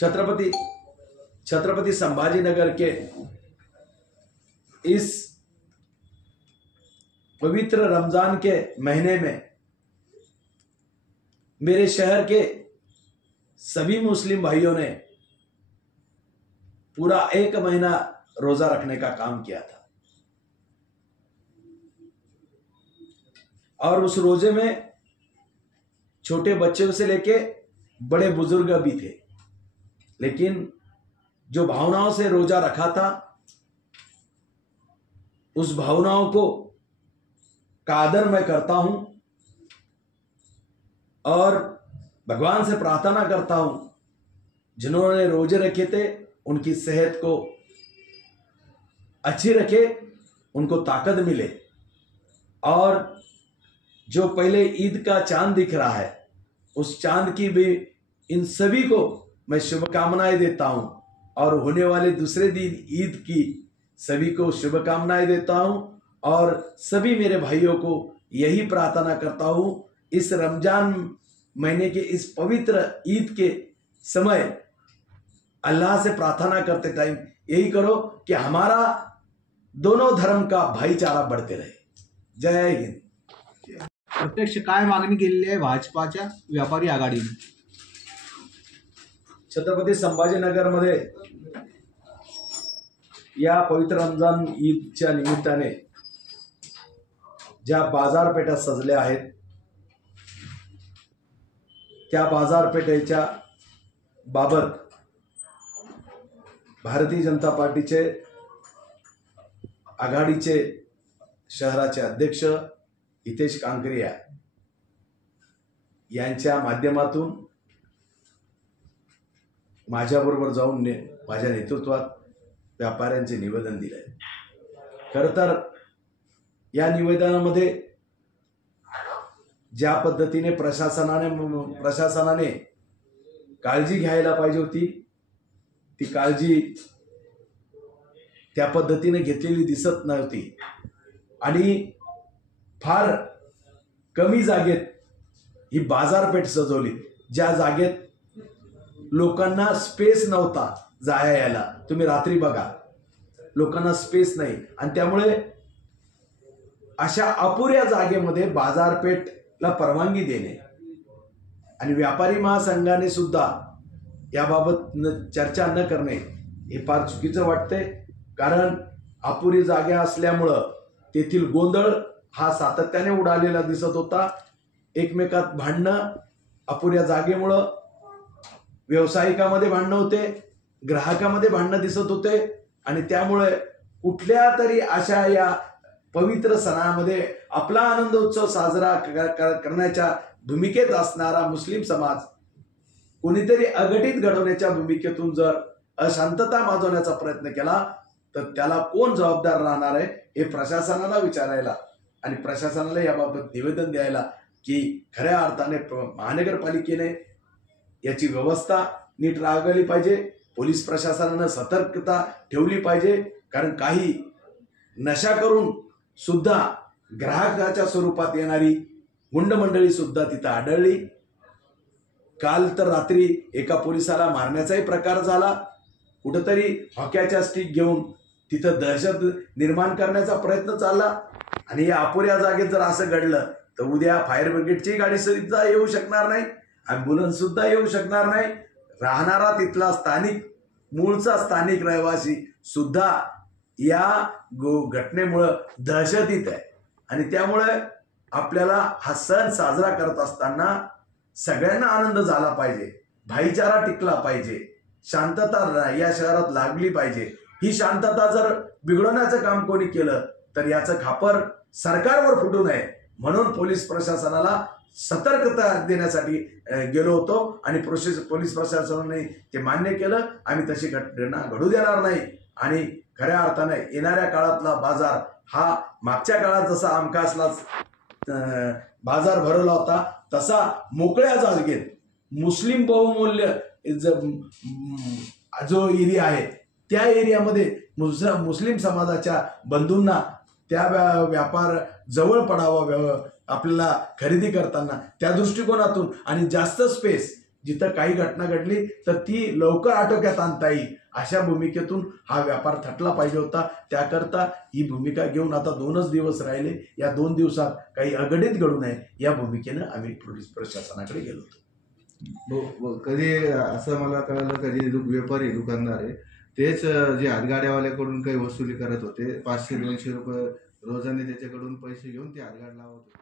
छत्रपति संभाजीनगर के इस पवित्र रमजान के महीने में मेरे शहर के सभी मुस्लिम भाइयों ने पूरा 1 महीना रोजा रखने का काम किया था। और उस रोजे में छोटे बच्चों से लेके बड़े बुजुर्ग भी थे, लेकिन जो भावनाओं से रोजा रखा था उस भावनाओं को का आदर मैं करता हूं और भगवान से प्रार्थना करता हूं जिन्होंने रोजे रखे थे उनकी सेहत को अच्छी रखे, उनको ताकत मिले। और जो पहले ईद का चांद दिख रहा है उस चांद की भी इन सभी को मैं शुभकामनाएं देता हूं और होने वाले दूसरे दिन ईद की सभी को शुभकामनाएं देता हूं और सभी मेरे भाइयों को यही प्रार्थना करता हूं इस रमजान महीने के इस पवित्र ईद के समय अल्लाह से प्रार्थना करते टाइम यही करो कि हमारा दोनों धर्म का भाईचारा बढ़ते रहे। जय हिंद। प्रत्यक्ष काय मागणी केलेली आहे भाजपाच्या व्यापारी आघाडीने? छत्रपती संभाजीनगर मध्ये या पवित्र रमजान ईदच्या निमित्ताने ज्या बाजारपेठा सजल्या आहेत त्या बाजारपेठेच्या बाबत भारतीय जनता पार्टीचे आघाडीचे शहराचे अध्यक्ष हितेश कांकरिया यांच्या माध्यमातून माझ्याबरोबर जाऊन माझ्या नेतृत्वात व्यापाऱ्यांचे निवेदन दिले। खरं तर या निवेदनामध्ये ज्या पद्धतीने प्रशासनाने काळजी घ्यायला पाहिजे होती ती काळजी त्या पद्धतीने घेतलेली दिसत नव्हती आणि फार कमी जागेत ही बाजारपेठ सजवली, ज्या जागेत लोकांना स्पेस नव्हता जाया यायला। तुम्ही रात्री बघा लोकांना स्पेस नाही आणि त्यामुळे अशा अपुऱ्या जागेमध्ये बाजारपेठला परवानगी देणे आणि व्यापारी महासंघाने सुद्धा याबाबत चर्चा न करणे हे फार चुकीचं वाटते। कारण अपुरी जागा असल्यामुळं तेथील गोंधळ हा सातत्याने उडालेला दिसत होता। एकमेकात भांडणं, अपुऱ्या जागेमुळं व्यावसायिकामध्ये भांडणं होते, ग्राहकामध्ये भांडणं दिसत होते आणि त्यामुळे कुठल्या तरी अशा या पवित्र सणामध्ये आपला आनंदोत्सव साजरा करण्याच्या भूमिकेत असणारा मुस्लिम समाज कोणीतरी अघटित घडवण्याच्या भूमिकेतून जर अशांतता माजवण्याचा प्रयत्न केला तर त्याला कोण जबाबदार राहणार आहे हे प्रशासनाला विचारायला आणि प्रशासनाला याबाबत निवेदन द्यायला की खऱ्या अर्थाने महानगरपालिकेने याची व्यवस्था नीट राखली पाहिजे, पोलीस प्रशासनाने सतर्कता ठेवली पाहिजे। कारण काही नशा करून सुद्धा ग्राहकाच्या स्वरूपात येणारी गुंड मंडळी सुद्धा तिथं आढळली। काल तर रात्री एका पोलिसाला मारण्याचाही प्रकार झाला। कुठेतरी हॉक्याच्या स्टिक घेऊन तिथं दहशत निर्माण करण्याचा प्रयत्न चालला आणि या अपुऱ्या जागेत जर असं घडलं तर उद्या फायर ब्रिगेडची गाडी सुद्धा येऊ शकणार नाही, ॲम्ब्युलन्स सुद्धा येऊ शकणार नाही। राहणारा तिथला मूळचा स्थानिक रहिवासी सुद्धा या घटनेमुळे दहशतीत आहे आणि त्यामुळे आपल्याला हा सण साजरा करत असताना सगळ्यांना आनंद झाला पाहिजे, भाईचारा टिकला पाहिजे, शांतता या शहरात लागली पाहिजे। ही शांतता जर बिघडवण्याचं काम कोणी केलं तर याचं खापर सरकारवर फुटू नये म्हणून पोलीस प्रशासनाला सतर्कता देण्यासाठी गेलो होतो आणि पोलीस प्रशासनाने ते मान्य केलं। आम्ही तशी घटना घडू देणार नाही आणि खऱ्या अर्थाने येणाऱ्या काळातला बाजार हा मागच्या काळात जसा हमखासलाच बाजार भरवला होता तसा मोकळ्या जागेत मुस्लिम बहुमूल्य जो एरिया आहे त्या एरियामध्ये मुस्लिम समाजाच्या बंधूंना त्या व्यापार जवळ पडावा आपल्याला खरेदी करताना त्या दृष्टिकोनातून आणि जास्त स्पेस जिथं काही घटना घडली तर ती लवकर आटोक्यात आणता येईल अशा भूमिकेतून हा व्यापार थटला पाहिजे होता. त्याकरता ही भूमिका घेऊन आता 2च दिवस राहिले, या 2 दिवसात काही अघटित घडू नये या भूमिकेनं आम्ही पोलीस प्रशासनाकडे गेलो होतो. कधी असं मला कळलं, कधी व्यापारी दुकानदार आहे तेच जे हातगाड्यावाल्याकडून काही वसुली करत होते, 500-200 रुपये रोजाने त्याच्याकडून पैसे घेऊन ते हातगाड लावत होते.